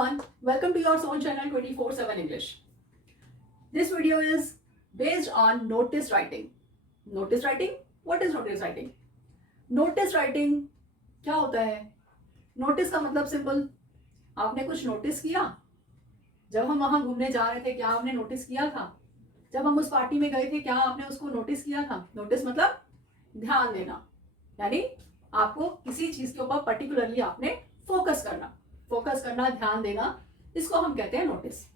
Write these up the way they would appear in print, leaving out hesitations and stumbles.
everyone, welcome to your own channel 24/7 English. This video is based on notice writing. Notice writing? What is notice writing? Notice writing क्या होता है? Notice का मतलब simple, आपने कुछ notice किया जब हम वहां घूमने जा रहे थे, क्या आपने नोटिस किया था? जब हम उस पार्टी में गए थे, क्या आपने उसको नोटिस किया था? नोटिस मतलब ध्यान देना, यानी आपको किसी चीज के ऊपर पर्टिकुलरली आपने फोकस करना, ध्यान देना, इसको हम कहते हैं नोटिस।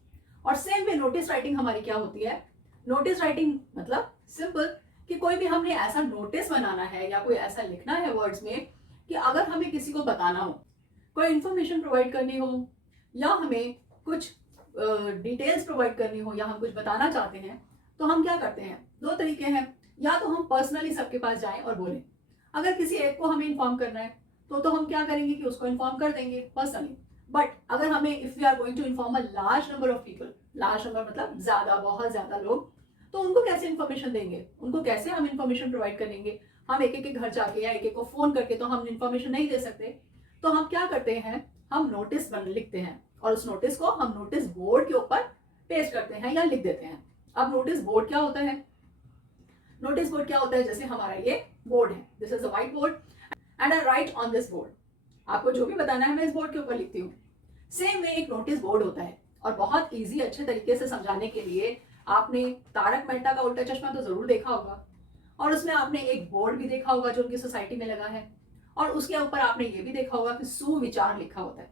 और सेम वे नोटिस राइटिंग हमारी क्या होती है? नोटिस राइटिंग मतलब सिंपल कि कोई भी हमने ऐसा नोटिस बनाना है या कोई ऐसा लिखना है वर्ड्स में कि अगर हमें किसी को बताना हो, कोई इंफॉर्मेशन प्रोवाइड करनी हो, या हमें कुछ डिटेल्स प्रोवाइड करनी हो, या हम कुछ बताना चाहते हैं, तो हम क्या करते हैं? दो तरीके हैं, या तो हम पर्सनली सबके पास जाएं और बोलें। अगर किसी एक को हमें इन्फॉर्म करना है तो हम क्या करेंगे कि उसको इन्फॉर्म कर देंगे पर्सनली। बट अगर हमें if we are going to inform a large number of people, large number मतलब ज्यादा, बहुत ज्यादा लोग, तो उनको कैसे इन्फॉर्मेशन देंगे? उनको कैसे हम इन्फॉर्मेशन प्रोवाइड करेंगे? हम एक एक के घर जाके या एक एक को फोन करके तो हम इन्फॉर्मेशन नहीं दे सकते। तो हम क्या करते हैं? हम नोटिस लिखते हैं और उस नोटिस को हम नोटिस बोर्ड के ऊपर पेस्ट करते हैं या लिख देते हैं। अब नोटिस बोर्ड क्या होता है? नोटिस बोर्ड क्या होता है? जैसे हमारा ये बोर्ड है, this is a white board and I right on this board. आपको जो भी बताना है मैं इस बोर्ड के ऊपर लिखती हूँ। सेम में एक नोटिस बोर्ड होता है, और बहुत इजी अच्छे तरीके से समझाने के लिए आपने तारक मेहता का उल्टा चश्मा तो जरूर देखा होगा, और उसमें आपने एक बोर्ड भी देखा होगा जो उनकी सोसाइटी में लगा है, और उसके ऊपर आपने ये भी देखा होगा कि सुविचार लिखा होता है,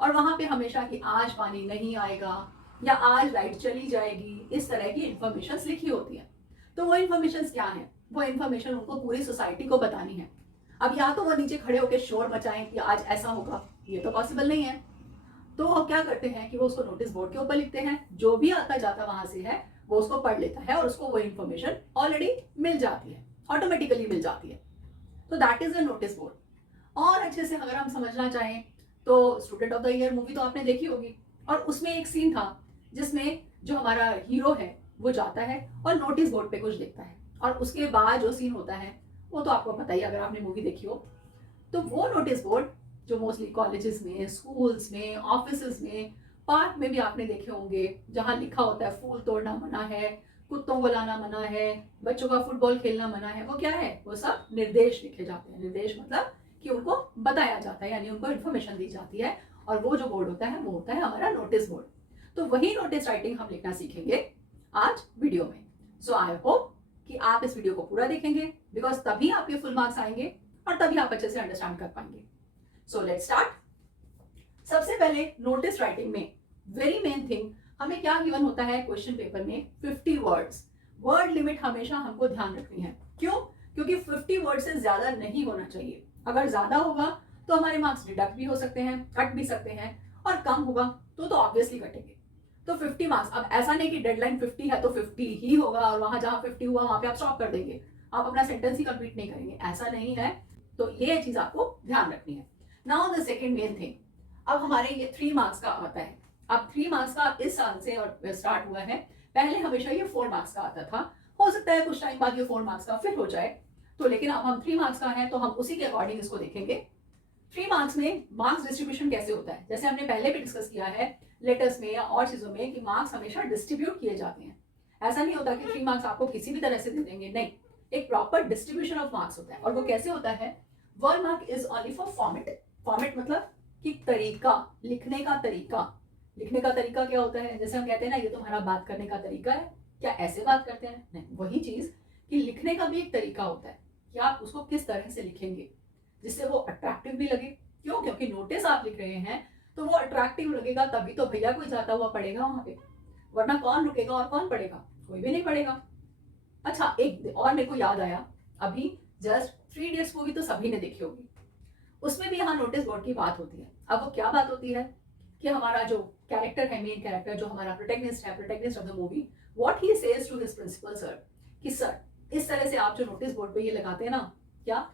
और वहां पे हमेशा कि आज पानी नहीं आएगा या आज लाइट चली जाएगी, इस तरह की इंफॉर्मेशन लिखी होती है। तो वो इन्फॉर्मेशन क्या है? वो इन्फॉर्मेशन उनको पूरी सोसाइटी को बतानी है। अब या तो वो नीचे खड़े होकर शोर मचाएं कि आज ऐसा होगा, ये तो पॉसिबल नहीं है। तो वो क्या करते हैं कि वो उसको नोटिस बोर्ड के ऊपर लिखते हैं, जो भी आता जाता वहां से है वो उसको पढ़ लेता है और उसको वो इन्फॉर्मेशन ऑलरेडी मिल जाती है, ऑटोमेटिकली मिल जाती है। तो that is a notice board. और अच्छे से अगर हम समझना चाहें तो student of the year movie तो आपने देखी होगी, और उसमें एक सीन था जिसमें जो हमारा हीरो है वो जाता है और नोटिस बोर्ड पे कुछ देखता है, और उसके बाद जो सीन होता है वो तो आपको पता ही अगर आपने मूवी देखी हो। तो वो नोटिस बोर्ड जो मोस्टली कॉलेजेस में, स्कूल्स में, ऑफिस में, पार्क में भी आपने देखे होंगे, जहां लिखा होता है फूल तोड़ना मना है, कुत्तों को लाना मना है, बच्चों का फुटबॉल खेलना मना है, वो क्या है? वो सब निर्देश लिखे जाते हैं। निर्देश मतलब कि उनको बताया जाता है, यानी उनको इन्फॉर्मेशन दी जाती है, और वो जो बोर्ड होता है वो होता है हमारा नोटिस बोर्ड। तो वही नोटिस राइटिंग हम लिखना सीखेंगे आज वीडियो में। सो आई होप कि आप इस वीडियो को पूरा देखेंगे, बिकॉज तभी आपके फुल मार्क्स आएंगे और तभी आप अच्छे से अंडरस्टैंड कर पाएंगे। So let's start. सबसे पहले नोटिस राइटिंग में वेरी मेन थिंग हमें क्या गिवन होता है क्वेश्चन पेपर में? 50 वर्ड्स। वर्ड लिमिट हमेशा हमको ध्यान रखनी है। क्यों? क्योंकि 50 वर्ड से ज्यादा नहीं होना चाहिए। अगर ज्यादा होगा तो हमारे मार्क्स डिडक्ट भी हो सकते हैं, कट भी सकते हैं, और कम होगा तो ऑब्वियसली कटेंगे। तो 50 मार्क्स। अब ऐसा नहीं कि डेडलाइन 50 है तो 50 ही होगा और वहां जहां 50 हुआ वहां पे आप स्टॉप कर देंगे, आप अपना सेंटेंस ही कंप्लीट नहीं करेंगे, ऐसा नहीं है। तो ये चीज आपको ध्यान रखनी है। Now the second main thing, अब हमारे ये 3 मार्क्स का आता है। अब 3 मार्क्स का इस साल से और स्टार्ट हुआ है, पहले हमेशा ये 4 मार्क्स का आता था। हो सकता है कुछ टाइम बाद ये 4 मार्क्स का फिर हो जाए, तो लेकिन अब हम 3 मार्क्स का है तो हम उसी के अकॉर्डिंग इसको देखेंगे। 3 मार्क्स में मार्क्स डिस्ट्रीब्यूशन कैसे होता है? जैसे हमने पहले भी डिस्कस किया है लेटर्स में या और चीजों में कि मार्क्स हमेशा डिस्ट्रीब्यूट किए जाते हैं। ऐसा नहीं होता कि 3 मार्क्स आपको किसी भी तरह से दे देंगे, नहीं, एक प्रॉपर डिस्ट्रीब्यूशन ऑफ मार्क्स होता है। और वो कैसे होता है? 1 mark is only for format. Format मतलब कि तरीका, लिखने का तरीका। लिखने का तरीका क्या होता है? जैसे हम कहते हैं ना, ये तुम्हारा बात करने का तरीका है, क्या ऐसे बात करते हैं? नहीं, वही चीज कि लिखने का भी एक तरीका होता है कि आप उसको किस तरह से लिखेंगे जिससे वो अट्रैक्टिव भी लगे। क्यों? क्योंकि नोटिस आप लिख रहे हैं तो वो अट्रैक्टिव लगेगा, तभी तो भैया कोई जाता हुआ पढ़ेगा वहां पे, वरना कौन रुकेगा और कौन पढ़ेगा? कोई भी नहीं पढ़ेगा। अच्छा, एक और मेरे को याद आया, अभी जस्ट 3 इडियट्स मूवी तो सभी ने देखी होगी, उसमें भी यहाँ नोटिस बोर्ड की बात होती है। अब वो क्या बात होती है कि हमारा जो कैरेक्टर है, मेन कैरेक्टर जो हमारा प्रोटैगनिस्ट है, protagonist of the movie, what he says to his principal sir, कि सर इस तरह से आप जो नोटिस बोर्ड पे ये लगाते हैं ना, क्या?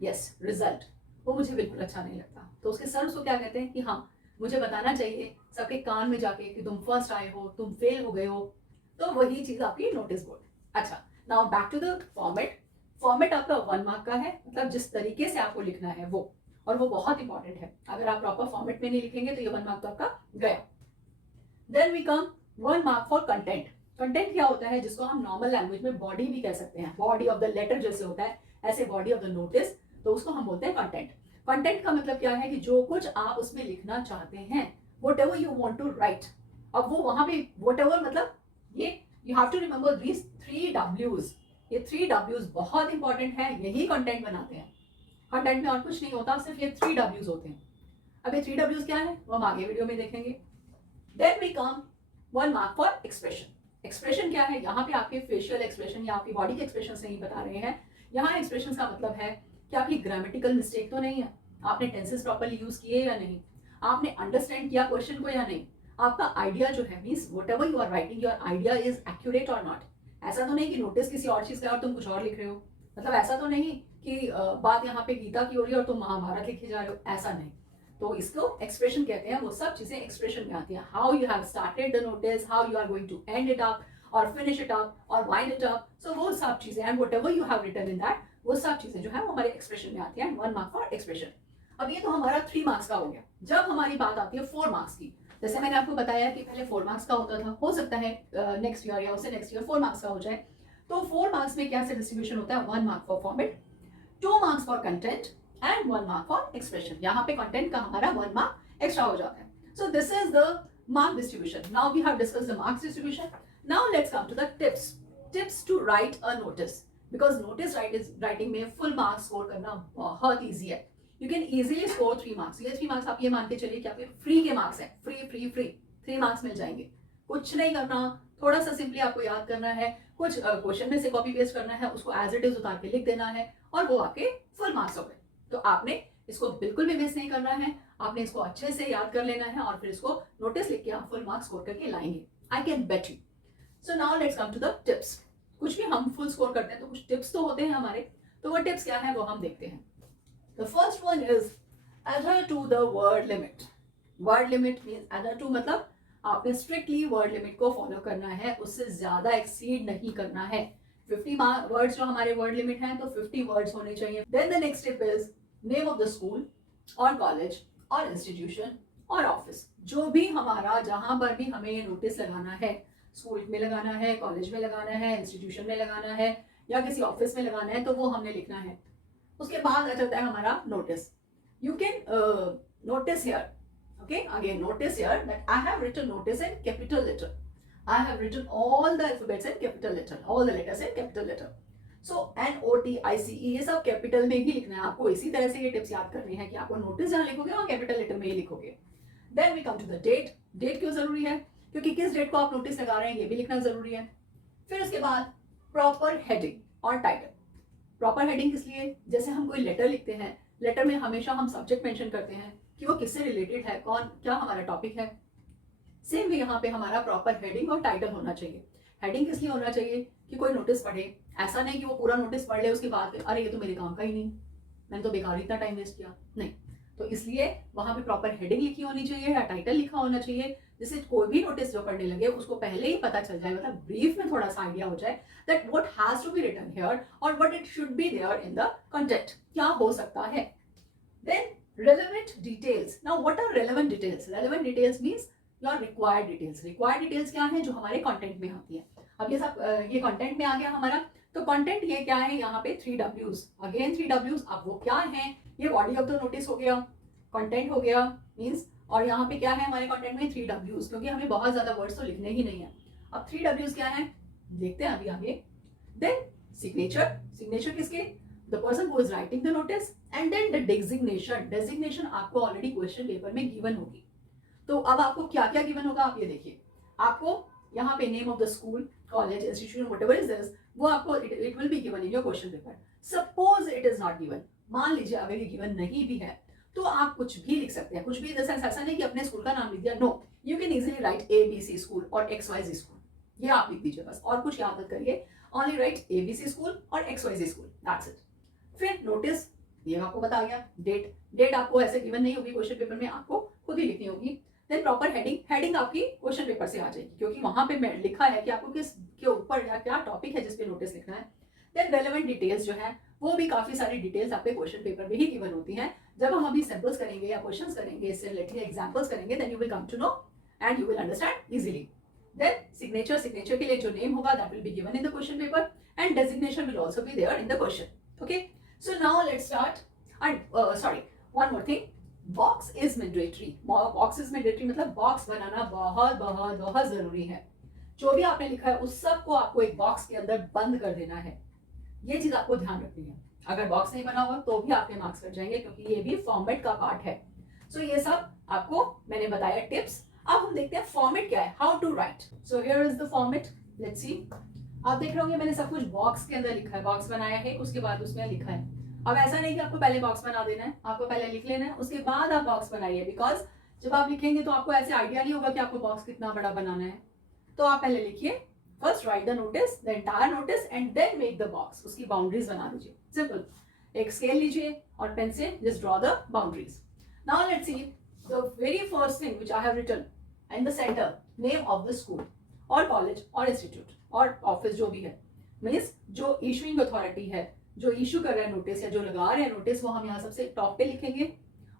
यस, रिजल्ट, वो मुझे बिल्कुल अच्छा नहीं लगता। तो उसके सर उसको क्या कहते हैं कि हाँ, मुझे बताना चाहिए सबके कान में जाके कि तुम फर्स्ट आए हो, तुम फेल हो गए हो। तो वही चीज आपकी नोटिस बोर्ड। अच्छा, now back to the format. Format आपका 1 मार्क का है, मतलब जिस तरीके से आपको लिखना है वो, और वो बहुत इंपॉर्टेंट है। अगर आप प्रॉपर फॉर्मेट में नहीं लिखेंगे तो ये 1 मार्क तो आपका गया। Then we come 1 mark for content. Content क्या होता है, जिसको हम नॉर्मल लैंग्वेज में बॉडी भी कह सकते हैं, बॉडी ऑफ द लेटर जैसे होता है ऐसे बॉडी ऑफ द नोटिस, तो उसको हम बोलते हैं कंटेंट। कंटेंट का मतलब क्या है कि जो कुछ आप उसमें लिखना चाहते हैं, whatever you want to write. अब वो वहां पे वट एवर मतलब ये you have to remember these 3 W's। ये 3 W's बहुत इंपॉर्टेंट है, यही कंटेंट बनाते हैं। कंटेंट में और कुछ नहीं होता, सिर्फ ये 3 W's होते हैं। अब ये 3 W's क्या है वो हम आगे वीडियो में देखेंगे। Then we come 1 mark for expression. Expression क्या है, यहाँ पे आपके फेशियल एक्सप्रेशन या आपकी बॉडी के एक्सप्रेशन नहीं बता रहे हैं। यहाँ एक्सप्रेशन का मतलब है कि आपकी ग्रामेटिकल मिस्टेक तो नहीं है, आपने टेंसेस प्रॉपर्ली यूज किए या नहीं, आपने अंडरस्टैंड किया क्वेश्चन को या नहीं, आपका आइडिया जो है means whatever you are writing your idea is accurate और नॉट। ऐसा तो नहीं कि नोटिस किसी और चीज का और तुम कुछ और लिख रहे हो, मतलब ऐसा तो नहीं कि बात यहाँ पे गीता की हो रही है और तुम महाभारत लिखे जा रहे हो, ऐसा नहीं। तो इसको एक्सप्रेशन कहते हैं, वो सब चीजें एक्सप्रेशन में आती हैं। How you have started the notice, how you are going to end it up और फिनिश इट अप और वाइंड इट अप, सो वो सब चीजें and whatever you have written in that, वो सब चीजें जो है वो हमारे एक्सप्रेशन में आती हैं। 1 मार्क फॉर एक्सप्रेशन। अब ये तो हमारा 3 मार्क्स का हो गया। जब हमारी बात आती है 4 मार्क्स की, जैसे मैंने आपको बताया कि पहले 4 मार्क्स का होता था, हो सकता है नेक्स्ट ईयर या उससे नेक्स्ट ईयर 4 मार्क्स का हो जाए। तो 4 मार्क्स में क्या से डिस्ट्रीब्यूशन होता है, 1 mark for format, 2 marks for content and 1 mark for expression. यहाँ पे कंटेंट का हमारा 1 मार्क एक्स्ट्रा हो जाता है। So this is the mark distribution. Now we have discussed the marks distribution. Now let's come to the tips. Tips to write a notice, because notice writing में full marks score करना बहुत easy है। You can easily score 3 marks. ये 3 marks आप ये मान के चलिए कि आपके फ्री के मार्क्स हैं, फ्री फ्री फ्री 3 मार्क्स मिल जाएंगे। कुछ नहीं करना, थोड़ा सा सिंपली आपको याद करना है, कुछ क्वेश्चन में से कॉपी पेस्ट करना है, उसको एज इट इज उतार के लिख देना है और वो आपके फुल मार्क्स हो गए। तो आपने इसको बिल्कुल भी मिस नहीं करना है, आपने इसको अच्छे से याद कर लेना है और फिर इसको नोटिस लिख के आप फुल मार्क्स स्कोर करके लाएंगे। I can bet you. So now let's come to the tips. कुछ भी हम फुल स्कोर करते हैं तो कुछ टिप्स तो होते हैं हमारे, तो वो टिप्स क्या है वो हम देखते हैं। The first one is adhere to the word limit. Word limit means adhere to मतलब आपने स्ट्रिक्टली वर्ड लिमिट को फॉलो करना है, उससे ज्यादा एक्सीड नहीं करना है। 50 वर्ड्स जो हमारे वर्ड लिमिट है तो 50 वर्ड्स होने चाहिए। Then the next tip is name of the school और कॉलेज और इंस्टीट्यूशन और ऑफिस, जो भी हमारा जहां पर भी हमें ये नोटिस लगाना है, स्कूल में लगाना है, कॉलेज में लगाना है, इंस्टीट्यूशन में लगाना है या किसी ऑफिस में लगाना है, तो वो हमने लिखना है। उसके बाद आ जाता है हमारा notice. You can notice here, okay, again notice here that I have written notice in capital letter. I have written all the alphabets in capital letter, all the letters in capital letter. So NOTICE ये सब capital में ही लिखना है आपको। इसी तरह से ये टिप्स याद करनी है कि आपको नोटिस जहाँ लिखोगे वहाँ कैपिटल लेटर में ही लिखोगे। Then we come to the date. Date क्यों जरूरी है, क्योंकि किस डेट को आप नोटिस लगा रहे हैं ये भी लिखना जरूरी है। फिर उसके बाद प्रॉपर हेडिंग और टाइटल। प्रॉपर हेडिंग किस लिए, जैसे हम कोई लेटर लिखते हैं, लेटर में हमेशा हम सब्जेक्ट मेंशन करते हैं कि वो किससे रिलेटेड है, कौन क्या हमारा टॉपिक है। सेम भी यहाँ पे हमारा प्रॉपर हेडिंग और टाइटल होना चाहिए। हेडिंग किस लिए होना चाहिए कि कोई नोटिस पढ़े, ऐसा नहीं कि वो पूरा नोटिस पढ़ ले उसके बाद अरे ये तो मेरे काम का ही नहीं, मैंने तो बेकार इतना टाइम वेस्ट किया, नहीं। तो इसलिए वहां पे प्रॉपर हेडिंग लिखी होनी चाहिए या टाइटल लिखा होना चाहिए, जिससे कोई भी नोटिस जो पढ़ने लगे उसको पहले ही पता चल जाए, मतलब ब्रीफ में थोड़ा सा आइडिया हो जाए that what has to be written here और what it should be there in the content, क्या हो सकता है। Then relevant details. Now what are relevant details? Relevant details means your required details. Required details क्या है, जो हमारे content में आती है। अब ये सब ये कंटेंट में आ गया हमारा, तो कंटेंट ये क्या है, यहाँ पे 3 W's, अगेन 3 W's। अब वो क्या है, ये बॉडी ऑफ द नोटिस हो गया, कंटेंट हो गया मीन्स, और यहाँ पे क्या है हमारे कंटेंट में 3 W's, क्योंकि हमें बहुत ज्यादा वर्ड्स तो लिखने ही नहीं है। अब 3 W's क्या है देखते हैं अभी आगे। देन सिग्नेचर, सिग्नेचर किसके, the person who is writing the notice, and then the designation. Designation आपको ऑलरेडी क्वेश्चन पेपर में गिवन होगी। तो अब आपको क्या क्या गिवन होगा आप ये देखिए। आपको यहाँ पे name of the school, college, institution, whatever is this, वो आपको it will be given in your question paper. Suppose it is not given, मान लीजिए अगर ये गिवन नहीं भी है तो आप कुछ भी लिख सकते हैं। कुछ भी इन द सेंस ऐसा नहीं कि अपने स्कूल का नाम लिख दिया, no, you can easily write ABC school और XYZ स्कूल, ये आप लिख दीजिए बस, और कुछ याद मत करिए। ओनली राइट ABC स्कूल और XYZ स्कूल, दैट्स इट। फिर नोटिस, ये आपको बता गया। डेट, डेट आपको ऐसे गिवन नहीं होगी क्वेश्चन पेपर में, आपको खुद ही लिखनी होगी। देन प्रॉपर हेडिंग, हेडिंग आपकी क्वेश्चन पेपर से आ जाएगी क्योंकि वहां पे लिखा है कि आपको किस के ऊपर या क्या टॉपिक है जिस पे नोटिस लिखना है। देन रेलेवेंट डिटेल्स जो है वो भी काफी सारी डिटेल्स आपके क्वेश्चन पेपर में ही गिवन होती हैं। जब हम अभी सैम्पल्स करेंगे या क्वेश्चंस करेंगे, इससे रिलेटेड एग्जांपल्स करेंगे, then you will come to know and you will understand easily. Then signature के लिए जो नेम होगा that will be given in the question paper and designation will also be there in the question. Okay, so now let's start. And sorry, one more thing, box is mandatory. Box is mandatory मतलब box बनाना बहुत बहुत बहुत जरूरी है। जो भी आपने लिखा है उस सब को आपको एक बॉक्स के अंदर बंद कर देना है। ये चीज आपको ध्यान रखनी है। अगर बॉक्स नहीं बना हुआ तो भी आपके मार्क्स कट जाएंगे, क्योंकि ये भी फॉर्मेट का पार्ट है। सो ये सब आपको मैंने बताया टिप्स। अब हम देखते हैं फॉर्मेट क्या है, how to write. So here is the format, let's see. आप देख रहे होंगे मैंने सब कुछ बॉक्स के अंदर लिखा है, बॉक्स बनाया है, उसके बाद उसमें लिखा है। अब ऐसा नहीं कि आपको पहले बॉक्स बना देना है, आपको पहले लिख लेना है, उसके बाद आप बॉक्स बनाइए, बिकॉज जब आप लिखेंगे तो आपको ऐसे आइडिया नहीं होगा कि आपको बॉक्स कितना बड़ा बनाना है। तो आप पहले लिखिए, first write the notice, the entire notice and then make the box. उसकी बाउंड्रीज बना दीजिए, सिंपल। एक स्केल लीजिए और पेन से just draw the boundaries. Now let's see the very first thing which I have written in the center, name of the school और college और institute और ऑफिस जो भी है, मीन्स जो इशूइंग अथॉरिटी है, जो इशू कर रहे हैं नोटिस या जो लगा रहे हैं नोटिस, वो हम यहाँ सबसे टॉप पे लिखेंगे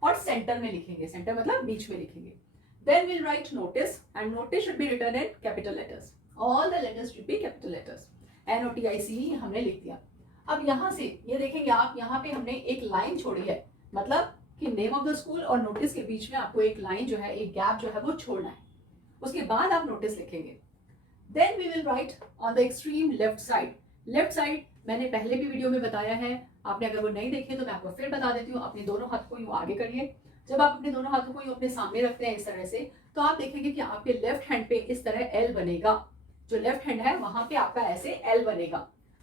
और सेंटर में लिखेंगे, सेंटर मतलब बीच में लिखेंगे। Then we'll write notice and notice should be written in capital letters. All the letters should be capital letters. NOTICE हमने लिख दिया। अब यहाँ से ये देखेंगे आप, यहाँ पे हमने एक लाइन छोड़ी है, मतलब कि नेम ऑफ द स्कूल और नोटिस के बीच में आपको एक लाइन जो है, एक गैप जो है वो छोड़ना है। उसके बाद आप नोटिस लिखेंगे। Then we will write on the extreme left side. Left side मैंने पहले भी वीडियो में बताया है, आपने अगर वो नहीं देखे तो मैं आपको फिर बता देती हूँ। अपने दोनों हाथ को यूँ आगे करिए। जब आप अपने दोनों हाथों को यूँ अपने सामने रखते हैं इस तरह से, तो आप देखेंगे कि आपके लेफ्ट हैंड पे इस तरह एल बनेगा। जो लेफ्ट हैंड है वहां पे आपका ऐसे एल बनेगा।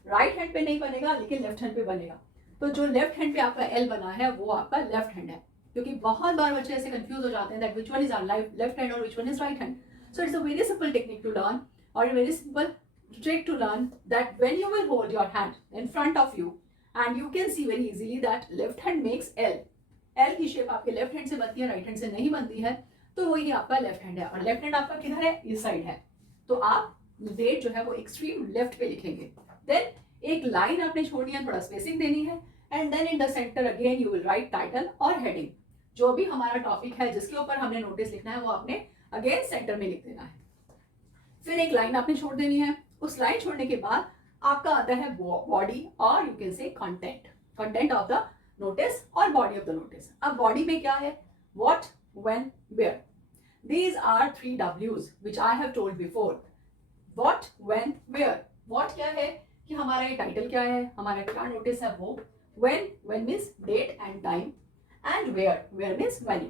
राइट हैंड पे नहीं बनेगा, लेकिन लेफ्ट हैंड पे बनेगा। तो जो लेफ्ट हैंड पे आपका एल बना है वो आपका लेफ्ट हैंड है, क्योंकि बहुत बार बच्चे ऐसे कंफ्यूज हो जाते हैं that which one is left hand और which one is right hand. So it's a very simple technique to learn, और very simple trick to learn, that when you will hold your hand in front of you and you can see very easily that left hand makes L. L की shape आपके left hand से बनती है, right hand से नहीं बनती है, तो वही आपका लेफ्ट हैंड है। और लेफ्ट हैंड आपका किधर है, इस साइड है। तो आप डेट जो है वो एक्सट्रीम लेफ्ट पे लिखेंगे। देन एक लाइन आपने छोड़नी है, थोड़ा स्पेसिंग देनी है, and then in the center again you will write title और हेडिंग। जो भी हमारा टॉपिक है जिसके ऊपर हमने नोटिस लिखना है वो आपने अगेन सेंटर में लिख देना है। फिर एक लाइन आपने छोड़ देनी है। उस लाइन छोड़ने के बाद आपका आता है बॉडी और you can say content, content of the notice और बॉडी ऑफ द नोटिस। अब बॉडी में क्या है, what, when, where. These are 3 W's which I have told before. What, when, where. What क्या है कि हमारा ये टाइटल क्या है, हमारा क्या नोटिस है वो। When, when means date and time, and where, where means venue.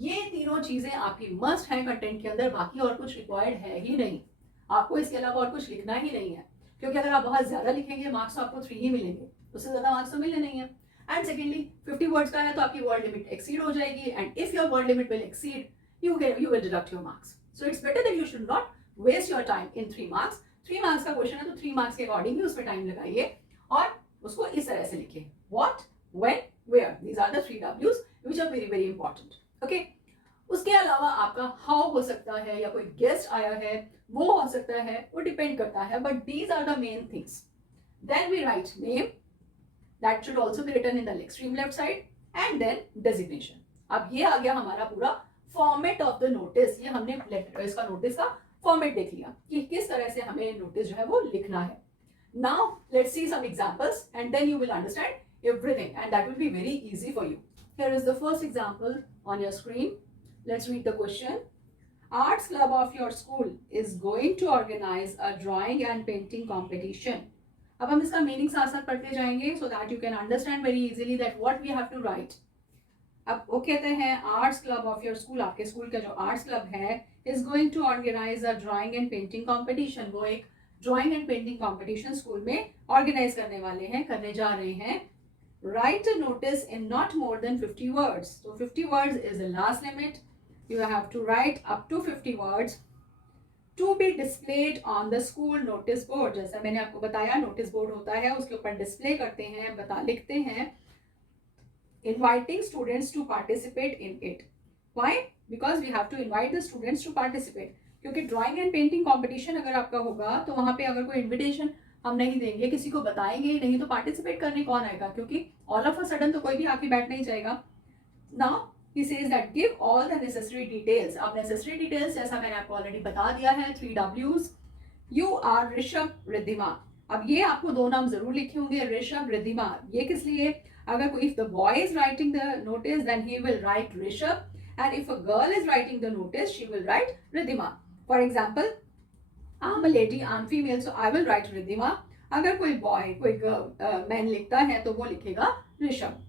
ये तीनों चीजें आपकी मस्ट है कंटेंट के अंदर, बाकी और कुछ रिक्वायर्ड है ही नहीं। आपको इसके अलावा और कुछ लिखना ही नहीं है, क्योंकि अगर आप बहुत ज्यादा लिखेंगे मार्क्स तो आपको 3 ही मिलेंगे, उससे ज्यादा मार्क्स तो मिलने नहीं है। एंड सेकेंडली 50 वर्ड्स का है तो आपकी वर्ड लिमिट एक्सीड हो जाएगी, and if your word limit will exceed you will deduct your marks. So it's better that you should not waste your time in 3 marks. 3 marks का question है तो 3 marks के अकॉर्डिंग ही उस पर time लगाइए और उसको इस तरह से लिखिए, what, when, where. These are the 3 W's which are very very important. Okay, उसके अलावा आपका हाउ हो सकता है, या कोई गेस्ट आया है वो हो सकता है, वो डिपेंड करता है, but these are the main things. Then we write name, that should also be written in the extreme left side, and then designation. अब ये आ गया हमारा पूरा फॉर्मेट ऑफ द नोटिस। ये हमने इसका नोटिस का फॉर्मेट देख लिया कि किस तरह से हमें नोटिस जो है वो लिखना है। Now let's see some examples and then you will understand everything and that will be very easy for you. Here is the first example on your screen. Let's read the question. Arts club of your school is going to organize a drawing and painting competition. अब हम इसका meaning साथ साथ पढ़ते जाएंगे so that you can understand very easily that what we have to write. अब वो कहते हैं arts club of your school, आपके स्कूल का जो आर्ट्स क्लब है is going to organize a drawing and painting competition. वो एक drawing and painting competition school में ऑर्गेनाइज करने वाले हैं, करने जा रहे हैं. Write a notice in not more than 50 words. So 50 words is the last limit. You have to write up to 50 words to be displayed on the school notice board. जैसा मैंने आपको बताया नोटिस बोर्ड होता है, उसके ऊपर display करते हैं, लिखते हैं. Inviting students to participate in it. Why? Because we have to invite the students to participate. क्योंकि ड्राइंग एंड पेंटिंग कंपटीशन अगर आपका होगा तो वहाँ पे अगर कोई इन्विटेशन हम नहीं देंगे, किसी को बताएंगे ही नहीं, तो पार्टिसिपेट करने कौन आएगा, क्योंकि ऑल ऑफ अ सडन तो कोई भी आके बैठ नहीं जाएगा. Now he says that give all the necessary details. अब necessary details जैसा मैंने आपको ऑलरेडी बता दिया है, 3 W's. You are Rishabh Riddhima. अब ये आपको 2 नाम जरूर लिखे होंगे, ऋषभ रिद्धिमा. ये किस लिए? अगर कोई, if the boy is writing the notice then he will write Rishabh, and if a girl is writing the notice she will write Riddhima. For example, I'm a lady, I'm female, so I will write Riddhima. अगर कोई boy, कोई man लिखता है तो वो लिखेगा Rishabh.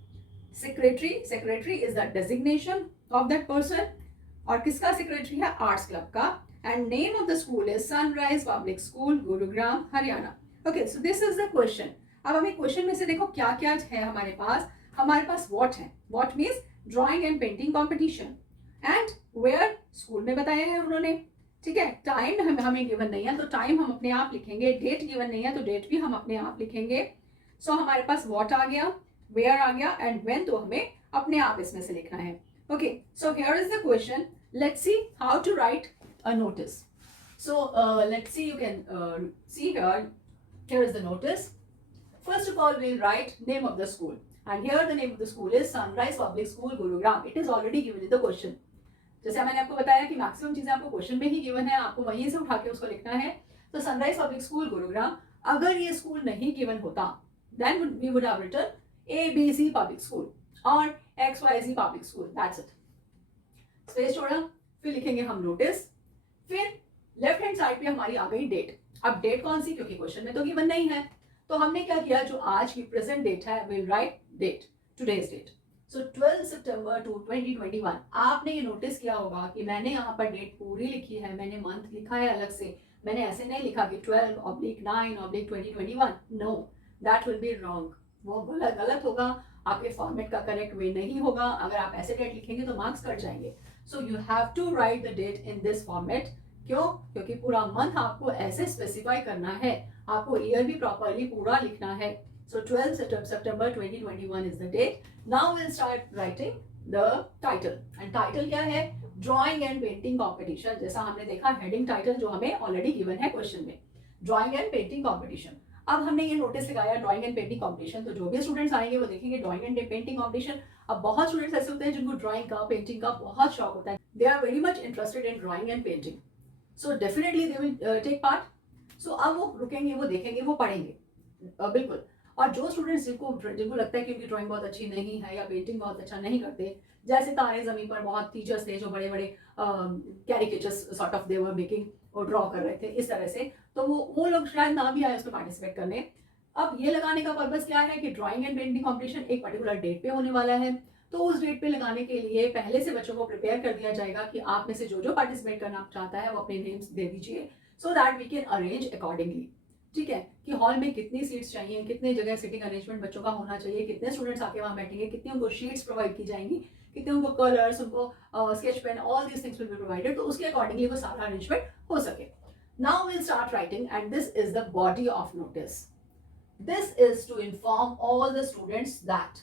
Secretary is the designation of that person. और किसका सेक्रेटरी है? आर्ट्स क्लब का. And name of the school is sunrise Public school, Gurugram, Haryana. Okay, so this is the question. अब हमें क्वेश्चन में से देखो क्या क्या है हमारे पास. हमारे पास व्हाट है. What means drawing and painting competition. And where, school में बताया है उन्होंने. ठीक है. टाइम हमें गिवन नहीं है तो टाइम हम अपने आप लिखेंगे. डेट गिवन नहीं है तो डेट भी हम अपने आप लिखेंगे. सो हमारे पास व्हाट आ गया, वेयर आ गया, एंड व्हेन तो हमें अपने आप इसमें से लिखना है. Okay, so here is the question. Let's see how to write a notice. So let's see, you can see here is the notice. First of all, we'll write name of the school, and here the name of the school is Sunrise Public School, Gurugram. It is already given in the question. जैसे मैंने आपको बताया कि maximum चीजें आपको question में ही given है, आपको वहीं से उठा के उसको लिखना है. तो सनराइज पब्लिक स्कूल, गुरुग्राम. अगर ये स्कूल नहीं गिवन होता then we would have written ABC public school or XYZ public school. That's it. Space छोड़ा, फिर लिखेंगे हम नोटिस. फिर लेफ्ट हैंड साइड पे हमारी आ गई डेट. अब डेट कौन सी, क्योंकि क्वेश्चन में तो गिवन नहीं है, तो हमने क्या किया, जो आज की प्रेजेंट डेट है will write date, today's date. So 12 सितंबर 2021. आपने ये नोटिस किया होगा कि मैंने यहाँ पर डेट पूरी लिखी है, मैंने मंथ लिखा है अलग से. मैंने ऐसे नहीं लिखा कि 12/9/2021. No, that will be wrong. वो गलत होगा, आपके फॉर्मेट का करेक्ट वे नहीं होगा. अगर आप ऐसे डेट लिखेंगे तो मार्क्स कट जाएंगे. So you have to write the date in this format. क्यों? क्योंकि पूरा मंथ आपको ऐसे स्पेसिफाई करना है, आपको ईयर भी प्रॉपरली पूरा लिखना है. सो 12 सितंबर 2021 is the date. Now will start writing the title. And title क्या है? Drawing and painting competition. जैसा हमने देखा हेडिंग टाइटल जो हमें ऑलरेडी गिवन है क्वेश्चन में, ड्राइंग एंड पेंटिंग कॉम्पिटिशन. अब हमने ये नोटिस लगाया ड्राइंग एंड पेंटिंग कॉम्पिटिशन, तो जो भी स्टूडेंट्स आएंगे वो देखेंगे ड्राइंग एंड पेंटिंग कॉम्पिटिशन. अब बहुत स्टूडेंट्स ऐसे होते हैं जिनको ड्राइंग का, पेंटिंग का बहुत शौक होता है. They are very much interested in drawing and painting, so definitely they will take part. So अब वो रुकेंगे, वो देखेंगे, वो पढ़ेंगे. बिल्कुल. और जो स्टूडेंट्स जिनको लगता है कि उनकी ड्राइंग बहुत अच्छी नहीं है या पेंटिंग बहुत अच्छा नहीं करते, जैसे तारे जमीन पर बहुत टीचर्स थे जो बड़े बड़े caricatures sort of they were making और ड्रॉ कर रहे थे इस तरह से, तो वो लोग शायद ना भी आए उसमें पार्टिसिपेट करने. अब ये लगाने का पर्पस क्या है कि ड्राइंग एंड पेंटिंग कॉम्पिटिशन एक पर्टिकुलर डेट पे होने वाला है, तो उस डेट पे लगाने के लिए पहले से बच्चों को प्रिपेयर कर दिया जाएगा कि आप में से जो जो पार्टिसिपेट करना चाहता है वो अपने नेम्स दे दीजिए, so that we can arrange accordingly. ठीक है, कि हॉल में कितनी सीट्स चाहिए, कितने जगह सिटिंग अरेंजमेंट बच्चों का होना चाहिए, कितने स्टूडेंट्स आके वहाँ बैठेंगे, कितने उनको शीट्स प्रोवाइड की जाएंगी, कितने उनको कलर्स, उनको sketch pen, all these things will be provided, तो उसके अकॉर्डिंगली वो सारा अरेंजमेंट हो सके. Now will start writing and this is the body of notice. This is to inform all the students that,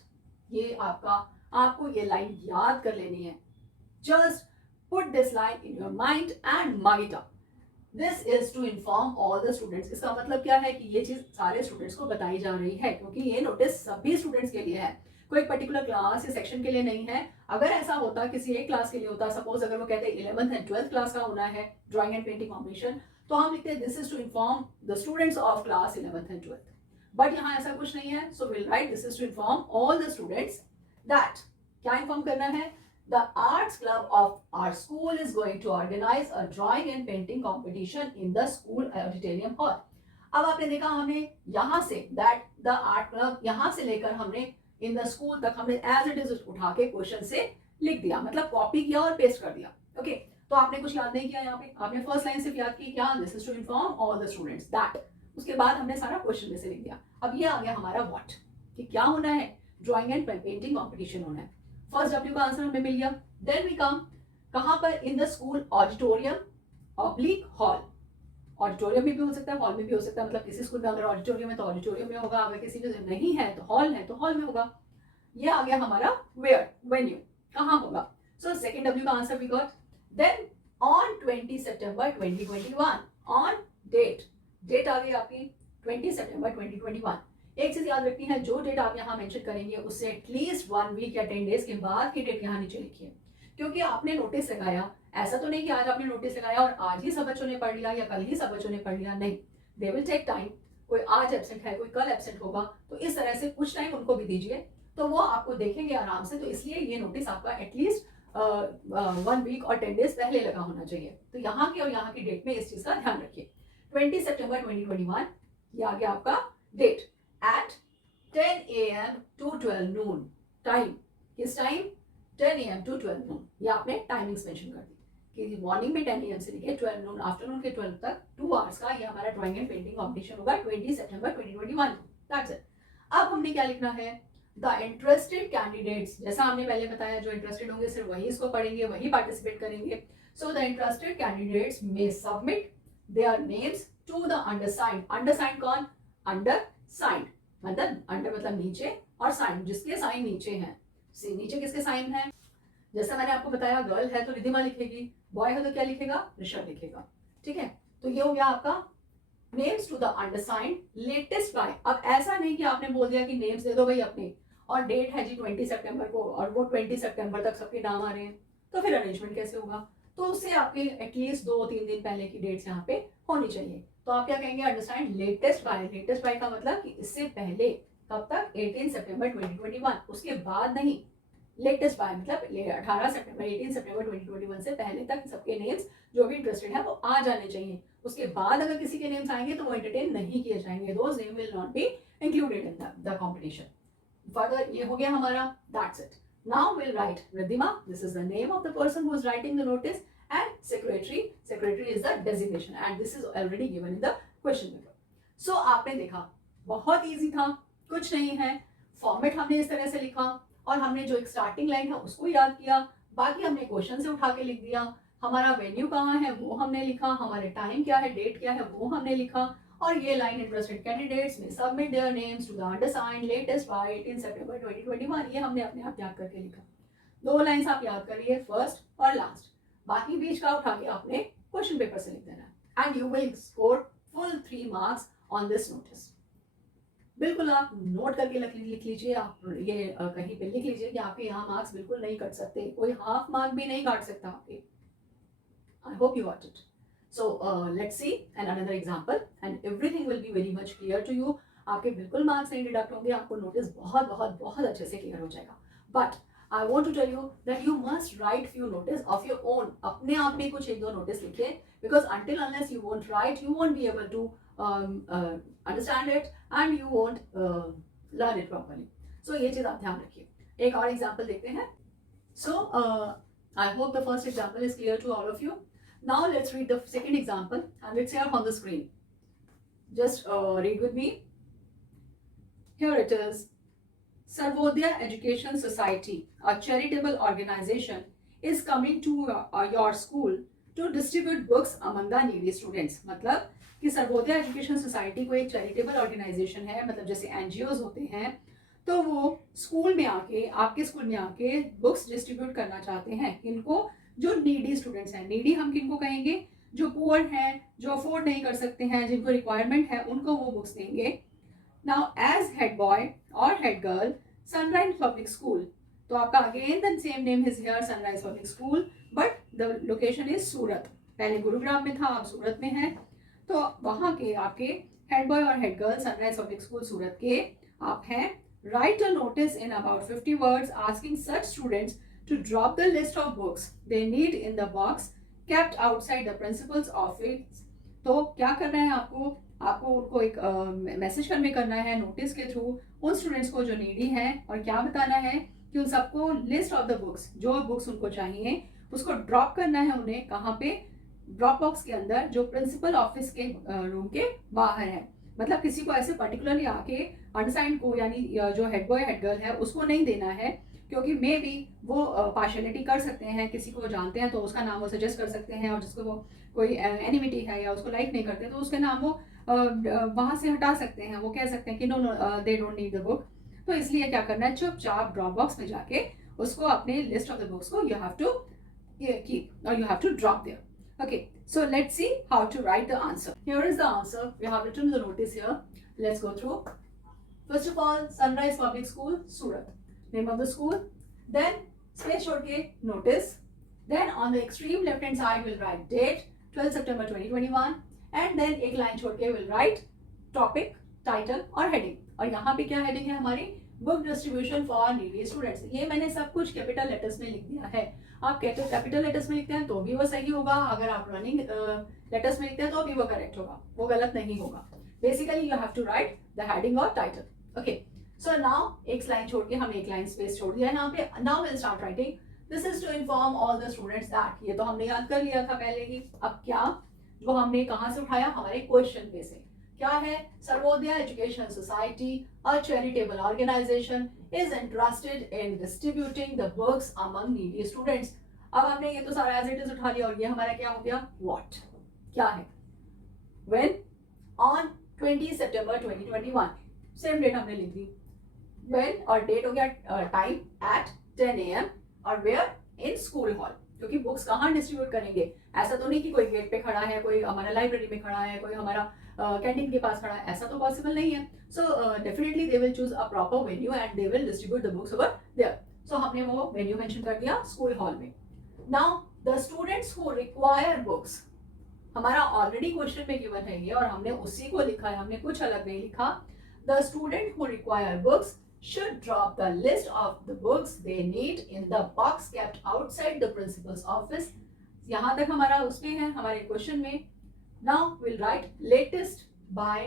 ये आपको ये लाइन याद कर लेनी है. Just put this line in your mind and mark it up. This is to inform all the students. इसका मतलब क्या है कि ये चीज सारे स्टूडेंट्स को बताई जा रही है, क्योंकि ये नोटिस सभी स्टूडेंट्स के लिए है, कोई पर्टिकुलर क्लास या सेक्शन के लिए नहीं है. अगर ऐसा होता किसी एक क्लास के लिए होता, सपोज अगर वो कहते हैं 11th एंड 12th क्लास का होना है ड्राइंग एंड पेंटिंग कॉम्पिटिशन, तो हम लिखते हैं this is to inform the students of class 11th and 12th. But यहाँ ऐसा कुछ नहीं है, so will write this is to inform all the students that. क्या इन्फॉर्म करना है? The arts club of our school is going to organize a drawing and painting competition in the school auditorium hall. अब आपने देखा हमने यहाँ से that the art club यहाँ से लेकर हमने in the school तक हमने as it is उठा के क्वेश्चन से लिख दिया, मतलब कॉपी किया और पेस्ट कर दिया. ओके, तो आपने कुछ याद नहीं किया यहाँ पे, आपने फर्स्ट लाइन सिर्फ याद की क्या, this is to inform all the students that. उसके बाद हमने सारा क्वेश्चन में से लिख दिया. अब ये आ गया हमारा व्हाट, कि क्या होना है, ड्राइंग एंड पेंटिंग कॉम्पिटिशन होना है. फर्स्ट डब्ल्यू का आंसर हमें मिल गया. देन वी कम कहां पर, in the school auditorium oblique hall. Auditorium में भी हो सकता है, हॉल में भी हो सकता है, मतलब किसी स्कूल में अगर ऑडिटोरियम है तो ऑडिटोरियम में होगा, अगर किसी में नहीं है तो हॉल है तो हॉल में होगा. ये आ गया हमारा वेयर, वेन्यू, कहां होगा. सो सेकंड डब्ल्यू का answer we got. Then on 20 सितंबर 2021, ऑन डेट, डेट आ गई आपकी 20 सितंबर 2021। एक चीज याद रखनी है, जो डेट आप यहाँ मेंशन करेंगे उससे एटलीस्ट 1 वीक या 10 डेज के बाद की डेट यहाँ नीचे लिखिए, क्योंकि आपने नोटिस लगाया, ऐसा तो नहीं कि आज आपने नोटिस लगाया और आज ही सब बच्चों ने पढ़ लिया या कल ही सब बच्चों ने पढ़ लिया, नहीं, दे विल टेक टाइम। कोई आज एब्सेंट है, कोई कल एब्सेंट होगा, तो इस तरह से कुछ टाइम उनको भी दीजिए, तो वो आपको देखेंगे आराम से। तो इसलिए ये नोटिस आपका एटलीस्ट 1 वीक और 10 डेज पहले लगा होना चाहिए। तो यहाँ की और यहाँ की डेट में इस चीज का ध्यान रखिए। 20 सितंबर 2021 ये आ गया आपका date at 10 AM to 12 noon। Time किस टाइम? 10 AM to 12 noon। ये आपने टाइमिंग्स मेंशन कर दी कि मॉर्निंग में 10 AM से लेके 12 noon, आफ्टरनून के 12 तक 2 आवर्स का ये हमारा ड्राइंग एंड पेंटिंग कॉम्पिटिशन होगा 20 सितंबर 2021। That's it. अब हमने क्या लिखना है? द इंटरेस्टेड कैंडिडेट्स, जैसा हमने पहले बताया, जो इंटरेस्टेड होंगे सिर्फ वही इसको पढ़ेंगे, वही पार्टिसिपेट करेंगे। So the interested candidates may submit their names to the undersigned. Undersigned कौन? अंडरसाइंड मतलब अंडर मतलब नीचे और साइन जिसके साइन नीचे हैं। नीचे किसके साइन है? जैसा मैंने आपको बताया, गर्ल है तो रिधिमा लिखेगी, बॉय है तो क्या लिखेगा? ऋषभ लिखेगा। ठीक है, तो ये हो गया आपका names to the undersigned latest by. अब ऐसा नहीं कि आपने बोल दिया कि नेम्स दे दो भाई अपने, और डेट है जी 20 सितंबर को और वो 20 सितंबर तक सबके नाम आ रहे हैं, तो फिर अरेंजमेंट कैसे होगा? तो उससे आपके एटलीस्ट 2-3 दिन पहले की डेट्स यहाँ पे होनी चाहिए। तो आप क्या कहेंगे? Understand latest by. Latest by का मतलब कि इससे पहले, कब तक? 18 सितंबर 2021, उसके बाद नहीं। लेटेस्ट बाय मतलब 18 सितंबर 18 सितंबर 2021 से पहले तक सबके नेम्स जो भी इंटरेस्टेड है वो आ जाने चाहिए। उसके बाद अगर किसी के नेम्स आएंगे तो वो एंटरटेन नहीं किए जाएंगे, those name will not be included in the competition. Further ये हो गया हमारा, that's it. Now we'll write Ridhima. This is the name of the person who is writing the notice, and secretary. Secretary is the designation, and this is already given in the question paper. So आपने देखा बहुत easy था, कुछ नहीं है। Format हमने इस तरह से लिखा और हमने जो एक स्टार्टिंग लाइन है उसको याद किया, बाकी हमने क्वेश्चन से उठा के लिख दिया। हमारा वेन्यू कहाँ है वो हमने लिखा, हमारे टाइम क्या है, डेट क्या है वो हमने लिखा, और ये line interested candidates may submit their names to the undersigned latest by 18 सितंबर 2021, ये हमने अपने आप याद करके लिखा। 2 लाइंस आप याद करिए, फर्स्ट और लास्ट, बाकी बीच का उठा के आपने क्वेश्चन पेपर से लिख देना है, and you will score full 3 marks on this notice. बिल्कुल आप नोट करके लिख लीजिए, आप ये कहीं पे लिख लीजिए कि आपके यहाँ मार्क्स बिल्कुल नहीं कट सकते, कोई हाफ मार्क भी नहीं काट सकता आपके। I hope you got it. So let's see another example and everything will be very much clear to you. आपके बिल्कुल मार्क्स नहीं डिडक्ट होंगे, आपको नोटिस बहुत बहुत बहुत अच्छे से क्लियर हो जाएगा। But I want to tell you that you must write few notice of your own. अपने आप में कुछ 1-2 नोटिस लिखिए, because until unless you won't write you won't be able to understand it and you won't learn it properly. So ये चीज आप ध्यान रखिए। एक और एग्जाम्पल देखते हैं। So I hope the first example is clear to all of you. Now let's read the second example, and it's here on the screen. Just read with me. Here it is. Sarvodaya Education Society, a charitable organization, is coming to your school to distribute books among the needy students. मतलब कि Sarvodaya education society को एक charitable organisation है, मतलब जैसे NGOs होते हैं, तो वो स्कूल में आके, आपके स्कूल में आके बुक्स डिस्ट्रीब्यूट करना चाहते हैं। इनको जो नीडी स्टूडेंट्स हैं, नीडी हम किनको कहेंगे? जो पुअर हैं, जो अफोर्ड नहीं कर सकते हैं, जिनको रिक्वायरमेंट है, उनको वो बुक्स देंगे। नाउ एज हेड बॉय और head girl Sunrise Public School, तो आपका again the same name is here Sunrise Public School, but the location is Surat. पहले गुरुग्राम में था, अब सूरत में है। तो वहाँ के आपके हेड बॉय और head girl Sunrise Public School Surat के आप हैं। Write a notice in about 50 words asking such students to drop the list of books they need in the box kept outside the principal's office। तो क्या करना है आपको उनको एक मैसेज कन्वे करना है नोटिस के थ्रू उन स्टूडेंट्स को जो नीडी हैं, और क्या बताना है कि उन सबको लिस्ट ऑफ द बुक्स, जो बुक्स उनको चाहिए उसको ड्रॉप करना है उन्हें। कहाँ पे? ड्रॉप बॉक्स के अंदर, जो प्रिंसिपल ऑफिस के रूम के बाहर है। मतलब किसी को ऐसे पर्टिकुलरली आके अनसाइंड को, यानी जो हेड बॉय हेड गर्ल है, उसको नहीं देना है, क्योंकि मे बी वो पार्शलिटी कर सकते हैं, किसी को जानते हैं तो उसका नाम वो सजेस्ट कर सकते हैं, और जिसको वो कोई एनिमिटी है या उसको लाइक नहीं करते तो उसके नाम वो वहाँ से हटा सकते हैं। वो कह सकते हैं कि no they don't need the book. तो इसलिए क्या करना है, चुपचाप ड्रॉप बॉक्स में जाके उसको अपने लिस्ट ऑफ द बुक्स को यू हैव टू कीप और you have to drop there. Okay, so let's see how to write the answer. Here is the answer. We have written the notice here. Let's go through. First of all, Sunrise Public School, Surat. Name of the school. Then space छोड़ के notice. Then on the extreme left hand side we'll write date 12 September 2021 and then एक line छोड़ के we'll write topic, title और heading. और यहाँ पे क्या heading है हमारी book distribution for needy students. ये मैंने सब कुछ कैपिटल लेटर्स में लिख दिया है. आप कैपिटल लेटर्स में लिखते हैं तो भी वो सही होगा, अगर आप रनिंग लेटर्स में लिखते हैं तो भी वो करेक्ट होगा, वो गलत नहीं होगा. Basically you have to write the heading और टाइटल. ओके, सो नाउ एक लाइन छोड़ के हम एक लाइन स्पेस छोड़ दिया है यहाँ पे. Now will start writing. This is to inform all the students that. ये तो हमने याद कर लिया था पहले ही. अब क्या, जो हमने कहाँ से उठाया, हमारे क्वेश्चन पे से. क्या है, Sarvodaya education society, a charitable organization, is interested in distributing the books among needy students. अब हमने ये तो सारा एज इट इज उठा लिया और ये हमारा क्या हो गया, व्हाट, क्या है. व्हेन, ऑन 20 सितंबर 2021. सेम डेट हमने लिख दी. व्हेन और डेट हो गया टाइम एट 10 AM और वेयर, इन स्कूल हॉल. क्योंकि बुक्स कहाँ डिस्ट्रीब्यूट करेंगे, ऐसा तो नहीं कि कोई गेट पे खड़ा है, कोई हमारा लाइब्रेरी में खड़ा है, कोई हमारा कैंटीन के पास खड़ा है, ऐसा तो पॉसिबल नहीं है. So definitely they will choose a proper venue and they will distribute the books over there. So हमने वो वेन्यू मेंशन कर दिया, स्कूल हॉल में. Now the students who require books, हमारा ऑलरेडी क्वेश्चन में गिवन है ये और हमने उसी को लिखा है, हमने कुछ अलग नहीं लिखा. The student who require books should drop the list of the books they need in the box kept outside the principal's office. यहाँ तक हमारा उसमें है, हमारे क्वेश्चन में. Now we'll write latest by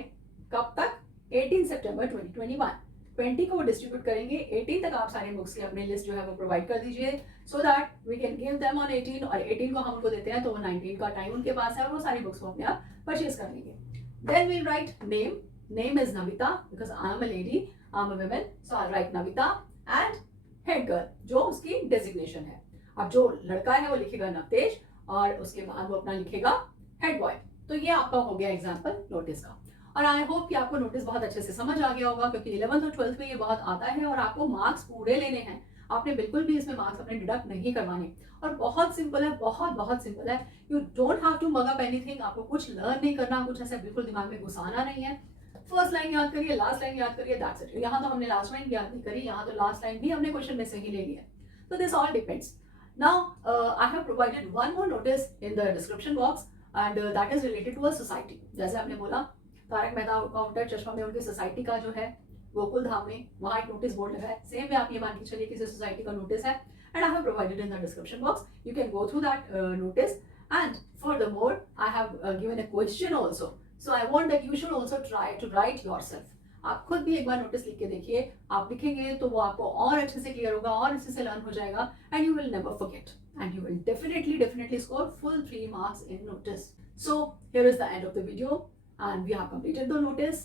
कब तक, 18 सितंबर 2021. 20 को डिस्ट्रीब्यूट करेंगे, 18 तक आप सारे बुक्स की अपनी लिस्ट जो है वो प्रोवाइड कर दीजिए, so that we can give them on 18. और 18 को हम उनको देते हैं तो वो 19 का टाइम उनके पास है और वो सारी बुक्स को अपने आप परचेज कर लेंगे. Then we'll write name. Name is Navita because I am a lady, I am a women, so I write Navita. And head girl, जो उसकी डेजिग्नेशन है. अब जो लड़का है वो लिखेगा नवतेज और उसके बाद वो अपना लिखेगा हेड बॉय. तो ये आपका हो गया एग्जाम्पल नोटिस का. और आई होप कि आपको नोटिस बहुत अच्छे से समझ आ गया होगा, क्योंकि 11th और 12th में ये बहुत आता है और आपको मार्क्स पूरे लेने हैं. आपने बिल्कुल भी इसमें मार्क्स अपने डिडक्ट नहीं करवाने. और बहुत सिंपल है, बहुत बहुत सिंपल है. You don't have to mug up anything. आपको कुछ लर्न नहीं करना, कुछ ऐसा बिल्कुल दिमाग में घुसाना नहीं है. फर्स्ट लाइन याद करिए, लास्ट लाइन याद करिए, दैट्स इट. यहाँ तो हमने लास्ट लाइन याद नहीं करी, यहाँ तो लास्ट लाइन भी हमने क्वेश्चन में से ही ले लिया. तो this all depends. Now I have provided one more notice in the description box and that is related to a society. जैसे हमने बोला तारक मेहता काउंटर चश्मा में उनकी सोसाइटी का जो है गोकुल धाम में, वहाँ एक नोटिस बोर्ड लगा है. सेम में आप ये मान के चलिए किसी सोसाइटी का नोटिस है and I have provided in the description box. You can go through that notice and furthermore I have given a question also. So I want that you should also try to write yourself. आप खुद भी एक बार notice लिख के देखिए. आप लिखेंगे तो वो आपको और अच्छे से क्लियर होगा और अच्छे से लर्न हो जाएगा and you will never forget and you will definitely score full 3 marks in notice. So here is the end of the video and we have completed the notice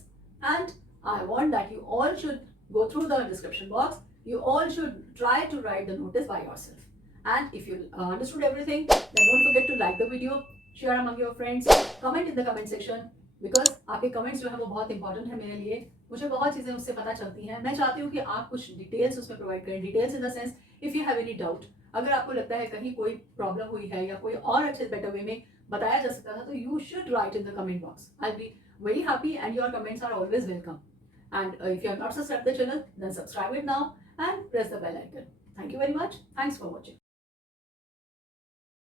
and I want that you all should go through the description box. You all should try to write the notice by yourself. And if you understood everything, then don't forget to like the video, share among your friends, comment in the comment section because आपके comments जो है वो बहुत important है मेरे लिए. मुझे बहुत चीज़ें उससे पता चलती हैं. मैं चाहती हूँ कि आप कुछ डिटेल्स उसमें प्रोवाइड करें. Details in the sense if you have any doubt, अगर आपको लगता है कहीं कोई प्रॉब्लम हुई है या कोई और अच्छे बेटर वे में बताया जा सकता था, तो you should write in the comment box. I will be very happy and your comments are always welcome. And if you have not subscribed the channel, then subscribe it now and press the bell icon. Thank you very much. Thanks for watching.